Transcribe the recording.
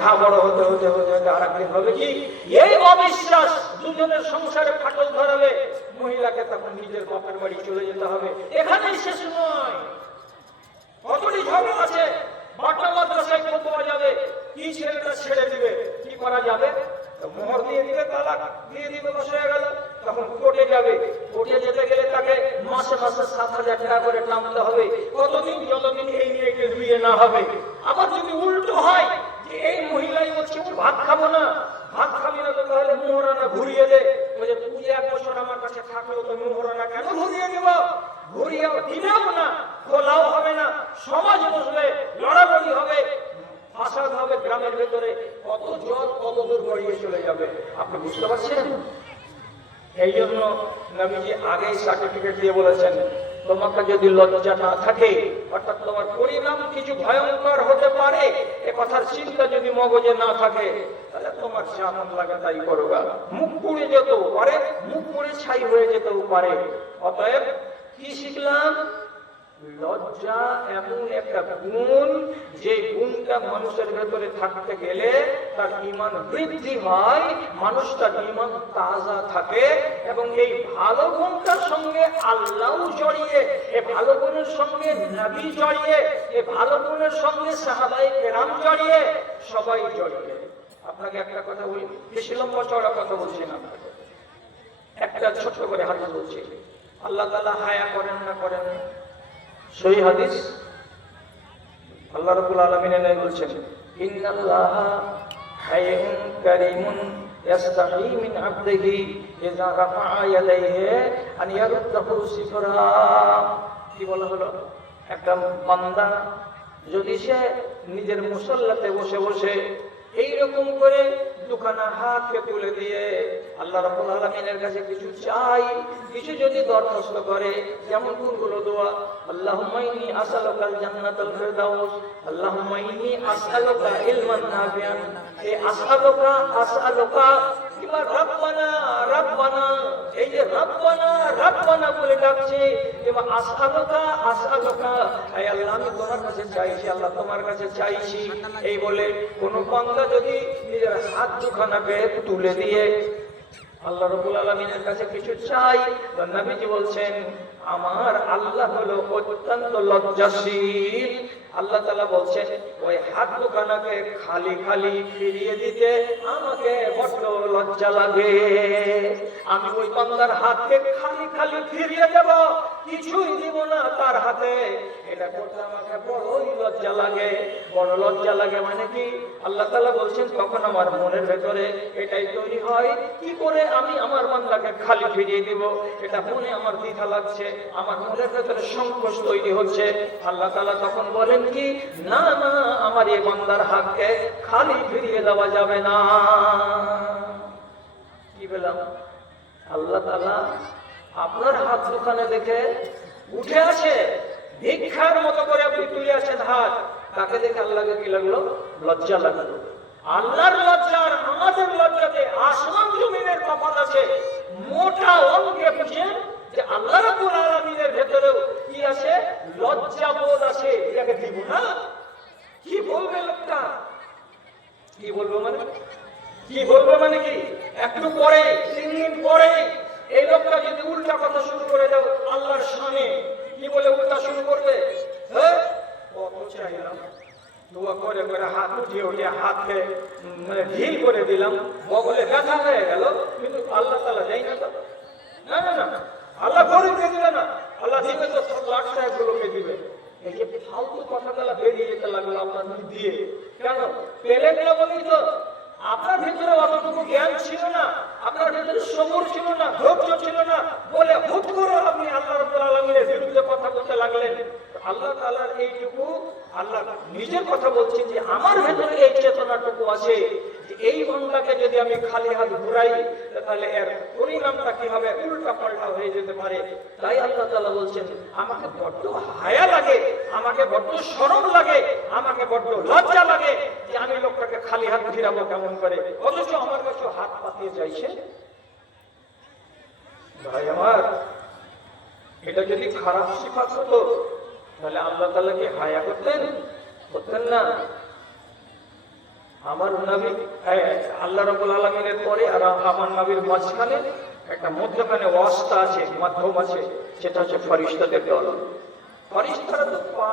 ঘা বড় হতে হতে হতে হতে আর একদিন হবে কি, এই অবিশ্বাস দুজনের সংসারে ফাটল ধরাবে, মহিলাকে তখন নিজের বাপের বাড়ি চলে যেতে হবে। এখানেই শেষ নয়, কতটি ঝগড়া আছে। বাটা মাদ্রাসায় পাওয়া যাবে, কি ছেলেটা ছেড়ে দিবে, কি করা যাবে, মোহর দিয়ে দিবে, তালাক দিয়ে দিবে, বসে হয়ে গেল। তখন কোর্টে যাবে, কোর্টে যেতে গেলে তাকে মাসে মাসে 7,000 টাকা করে টানতে হবে, কতদিন যতদিন এই নিয়ে বিয়ে না হবে। আবার যদি উল্টো হয় যে এই মহিলাই বলছে ভাত খাবো না, ভাত খাবি না তো তাহলে মোহরানা ঘুরিয়ে দে, বলে তুই 1 বছর আমার কাছে থাকলেও তো মোহরানা কেন ঘুরিয়ে দিব, ঘুরিয়ে দিলেও না, খোলাও হবে না, সমাজ বসবে, লড়ালড়ি হবে, ফাসাদ হবে গ্রামের ভেতরে, কত জল কত দূর গড়িয়ে চলে যাবে। আপনি বুঝতে পারছেন? এই জন্য নবীজি আগেই সার্টিফিকেট দিয়ে বলেছেন, তোমাকে যদি লজ্জা না থাকে, অর্থাৎ তোমার পরিণাম কিছু ভয়ঙ্কর হতে পারে, এ কথার চিন্তা যদি মগজে না থাকে, তাহলে তোমার যেমন লাগে তাই করবা। মুখ পুড়ে যেতেও পারে, মুখ পুড়ে ছাই হয়ে যেতেও পারে। অতএব কি শিখলাম? লজ্জা এমন একটা গুণ, যে গুণটা মানুষের ভেতরে থাকতে গেলে তার ঈমান বৃদ্ধি হয়, মানুষটার ঈমান তাজা থাকে, এবং এই ভালো গুণটার সঙ্গে আল্লাহও জড়িয়ে, এই ভালো গুণের সঙ্গে নবী জড়িয়ে, এই ভালো গুণের সঙ্গে সাহাবায়ে কেরাম জড়িয়ে, সবাই জড়িয়ে। আপনাকে একটা কথা বলি, বেশি লম্বা চড়া কথা বলছি না, একটা ছোট্ট করে হাদিস বলছি। আল্লাহ তাআলা হায়া করেন না করেন? সহিহ হাদিস, আল্লাহ রাব্বুল আলামিন বলছেন, ইন্নাল্লাহা হাইয়ুন কারীমুন ইয়াস্তাহি মিন আবদিহি ইযা রাফা'a ইয়াদাইহি আন ইয়ারুদ্দাহু সিফরা। কি বলা হলো? একটা বান্দা যদি সে নিজের মুসল্লাতে বসে বসে এইরকম করে দুখানা হাতকে তুলে দিয়ে আল্লাহ রাব্বুল আলামিনের কাছে কিছু চাই, কিছু যদি দরখাস্ত করে, যেমন কোনগুলো দোয়া, আল্লাহুম্মা ইন্নী আসআলুকাল জান্নাতাল ফিরদাউস, আল্লাহুম্মা ইন্নী আসআলুকা ইলমান নাফিআন, এই আসআলুকা আসআলুকা কিংবা রব্বানা রব্বানা, এই যে রব্বানা রব্বানা বলে ডাকছে, কিংবা আসআলুকা আসআলুকা, হে আল্লাহ আমি তোমার কাছে চাইছি, আল্লাহ তোমার কাছে চাইছি, এই বলে কোন বান্দা যদি নিজের হাত দুখানাকে তুলে দিয়ে আল্লাহ রাব্বুল আলামিনের কাছে কিছু চাই, তো নবীজি বলছেন, আমার আল্লাহ হলো অত্যন্ত লজ্জাশীল। আল্লাহ তাআলা বলছেন, ওই হাত দুখানাকে খালি খালি ফিরিয়ে দিতে আমাকে বড্ড লজ্জা লাগে। আমি ওই বান্দার হাতকে খালি খালি ফিরিয়ে দেব, কিছুই দিব না তার হাতে, এটা করতে আমাকে বড়ই লজ্জা লাগে। বড় লজ্জা লাগে মানে কি? আল্লাহ তাআলা বলছেন, তখন আমার মনের ভেতরে এটাই তৈরি হয়, কি করে আমি আমার বান্দাকে খালি ফিরিয়ে দিব, এটা মনে আমার দ্বিধা লাগছে, আমার মনের ভেতরে সংকোচ তৈরি হচ্ছে। আল্লাহ তাআলা তখন বলেন কি, না না, আমার এই বান্দার হাতকে খালি ফিরিয়ে দেওয়া যাবে না। কি বললাম? আল্লাহ তাআলা আপনার হাত দুখানে দেখে উঠে আসে, ভিক্ষার মতো করে আপনি তুলে আসেন হাত, তাকে দেখে আল্লাহকে কি লাগলো? লজ্জা লাগলো। আল্লাহর লজ্জা আর আমাদের লজ্জাতে আসমান জমিনের তফাৎ আছে। মোটা অঙ্কে বুঝেন যে আল্লাহ রাব্বুল আলামিনের ভেতরেও কি আছে? লজ্জাবোধ আছে। এটাকে দিব না, কি বলবে লোকটা? কি বলবো মানে? কি বলবো মানে কি? একটু পরে, 3 দিন পরে এই লোকটা যদি উল্টা কথা শুরু করে দাও আল্লাহর সামনে, কি বলে উল্টা শুরু করবে? হ্যাঁ, কত চাইলাম, দোয়া করে করে হাত উঠিয়ে উঠিয়ে হাতকে মানে ঢিল করে দিলাম, বগলে ব্যথা হয়ে গেল, কিন্তু আল্লাহ তাআলা দেয় না তো। না না না, আল্লাহ গরিবকে দিবে না, আল্লাহ দিবে তো 7 লাখ টাকাগুলোকে দিবে। এই যে ফালতু কথাগুলো বেরিয়ে যেতে লাগলো আপনার মুখ দিয়ে, কেন? পেলে পেলে বলি তো আপনার ভিতরে অতটুকু জ্ঞান ছিল না, আপনার ভিতরে সবর ছিল না, ধৈর্য ছিল না, বলে হুট করে আপনি আল্লাহ রাব্বুল আলামিনের বিরুদ্ধে কথা বলতে লাগলেন। আল্লাহ তাআলার এইটুকু, আল্লাহ নিজের কথা বলছেন যে আমার ভেতরে এই চেতনাটুকু আছে যে এই বান্দাকে যদি আমি খালি হাত ঘুরাই তাহলে এর পরিণামটা কি হবে? উল্টা পাল্টা হয়ে যেতে পারে। তাই আল্লাহ তাআলা বলছেন, আমাকে বড্ড হায়া লাগে, আমাকে বড্ড শরম লাগে, আমাকে বড্ড লজ্জা লাগে যে আমি লোকটাকে খালি হাত ঘিরাবো কেমন করে, অথচ আমার কাছে হাত পাতিয়ে চাইছে। ভাই আমার, এটা যদি খারাপ সিফাত হতো তাহলে আল্লাহ তাআলা কি হায়া করতেন? করতেন না। আমার নবী আল্লাহ রাব্বুল আলামিনের পরে আর আমার নবীর মাঝখানে একটা মধ্যখানে ওয়াস্তা আছে, মাধ্যম আছে, সেটা হচ্ছে ফেরেশতাদের দল। ফেরেশতারা তো